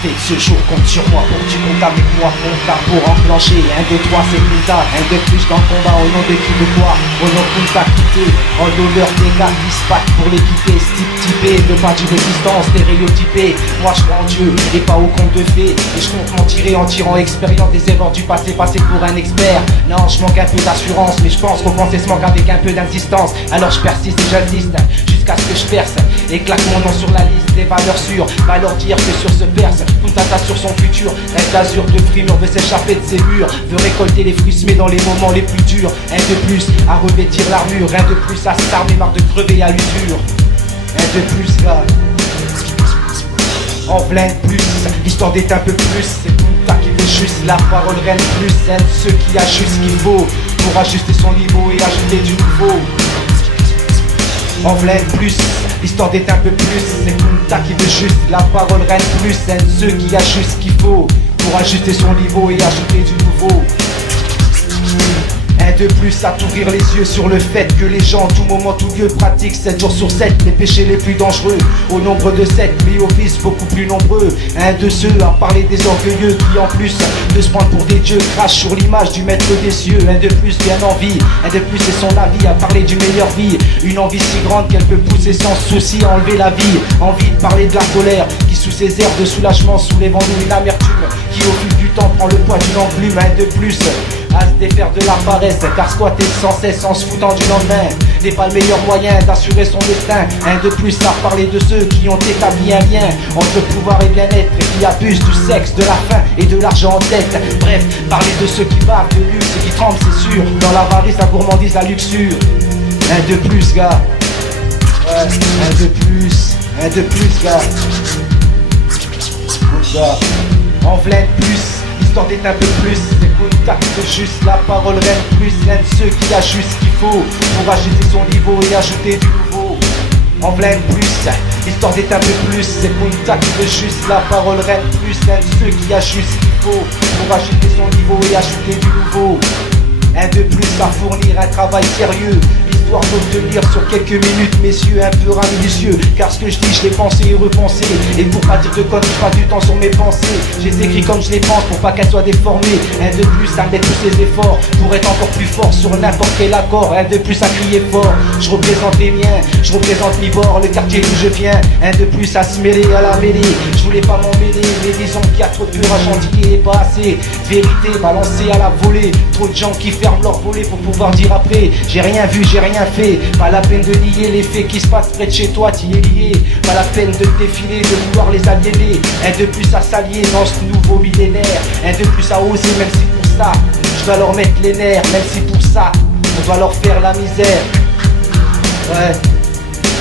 fierté de ce jour compte sur moi pour que tu comptes avec moi. Compta pour enclencher 1, 2, 3, c'est Punta. Un de plus dans le combat, au nom de qui, de quoi? Au nom de Punta quitté, en l'honneur des gars qui se battent pour l'équité. Type typé, de pas d'une existence stéréotypée. Moi je crois en Dieu et pas au conte de fées. Et je compte m'en tirer en tirant expérience des erreurs du passé. Passer pour un expert. Non, je manque un peu d'assurance, mais je pense qu'on pensait se manque avec un peu d'insistance. Alors je persiste et j'insiste jusqu'à ce que je perce et claque mon nom sur la liste des valeurs sûres. Va leur dire que sur ce perse, Punta sur son futur. Un d'azur de frimure veut s'échapper de ses murs, veut récolter les fruits semés dans les moments les plus durs. Un de plus à revêtir l'armure, un de plus à s'armer, marre de crever à l'usure. Un de plus gars, en plein de plus, histoire d'être un peu plus. C'est Punta qui veut juste la parole reine plus. Un de ceux qui ajustent ce qu'il faut pour ajuster son niveau et ajouter du nouveau. En plein de plus, histoire d'être un peu plus. C'est Punta qui veut juste la parole reine plus. Un de ceux qui ajustent ce qu'il faut pour ajuster son niveau et ajouter du nouveau. Un de plus à t'ouvrir les yeux sur le fait que les gens, tout moment, tout lieu, pratiquent 7 jours sur 7 les péchés les plus dangereux. Au nombre de 7, mais au vice beaucoup plus nombreux. Un de ceux à parler des orgueilleux qui en plus de se prendre pour des dieux crachent sur l'image du maître des cieux. Un de plus bien en vie, un de plus c'est son avis à parler d'une meilleure vie. Une envie si grande qu'elle peut pousser sans souci à enlever la vie. Envie de parler de la colère qui sous ses airs de soulagement soulève en nous une amertume qui au fil du temps prend le poids d'une enclume. Un de plus à se défaire de la paresse, car squatter sans cesse en se foutant du lendemain n'est pas le meilleur moyen d'assurer son destin. Un de plus à parler de ceux qui ont établi un lien entre pouvoir et bien-être et qui abusent du sexe, de la faim et de l'argent en tête. Bref, parler de ceux qui bavent de luxe et qui tremblent, c'est sûr, dans l'avarice, la gourmandise, la luxure. Un de plus gars, ouais, un de plus gars, en plein de plus, histoire d'être un peu plus. C'est Punta qui veut juste la parole reine plus. L'un de ceux qui a juste ce qu'il faut pour ajouter son niveau et ajouter du nouveau. En plein de plus, histoire d'être un peu plus. C'est Punta qui veut juste la parole reine plus. L'un de ceux qui a juste ce qu'il faut pour ajouter son niveau et ajouter du nouveau. Un de plus à fournir un travail sérieux, histoire d'obtenir sur quelques minutes, messieurs, un peu minutieux. Car ce que je dis, je l'ai pensé et repensé. Et pour pas dire de conneries, je passe du temps sur mes pensées. J'ai écrit comme je les pense pour pas qu'elles soient déformées. Un de plus à mettre tous ses efforts pour être encore plus fort sur n'importe quel accord. Un de plus à crier fort, je représente les miens, je représente Mibor, le quartier d'où je viens. Un de plus à se mêler à la mêlée, je voulais pas m'en mêler. Mais disons qu'il y a trop de peur à gentiller et pas assez de vérité balancée à la volée. Trop de gens qui ferment leur volet pour pouvoir dire après j'ai rien vu, j'ai rien fait. Pas la peine de nier les faits qui se passent près de chez toi, t'y es lié. Pas la peine de défiler, de vouloir les aliéner. Un de plus à s'allier dans ce nouveau millénaire. Un de plus à oser, même si pour ça je dois leur mettre les nerfs. Même si pour ça on doit leur faire la misère. Ouais,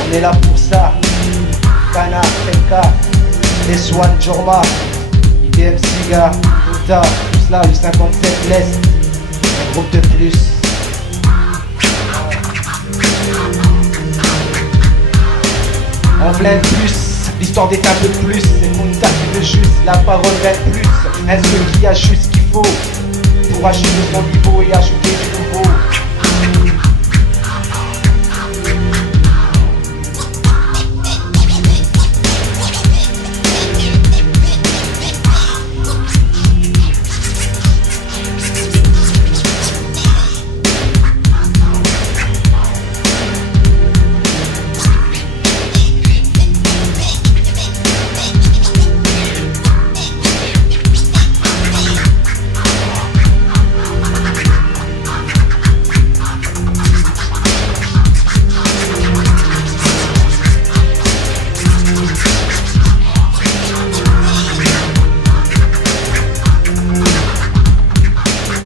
on est là pour ça. Kana, Tenka, S1 Jorma, IBM Siga, Punta, tout cela, le 57 l'Est. Un groupe de plus. En plein de plus, l'histoire d'être un peu plus. C'est Punta qui veut juste la parole reine plus. Un seul qui a juste ce qu'il faut pour ajouter son niveau et ajouter du nouveau.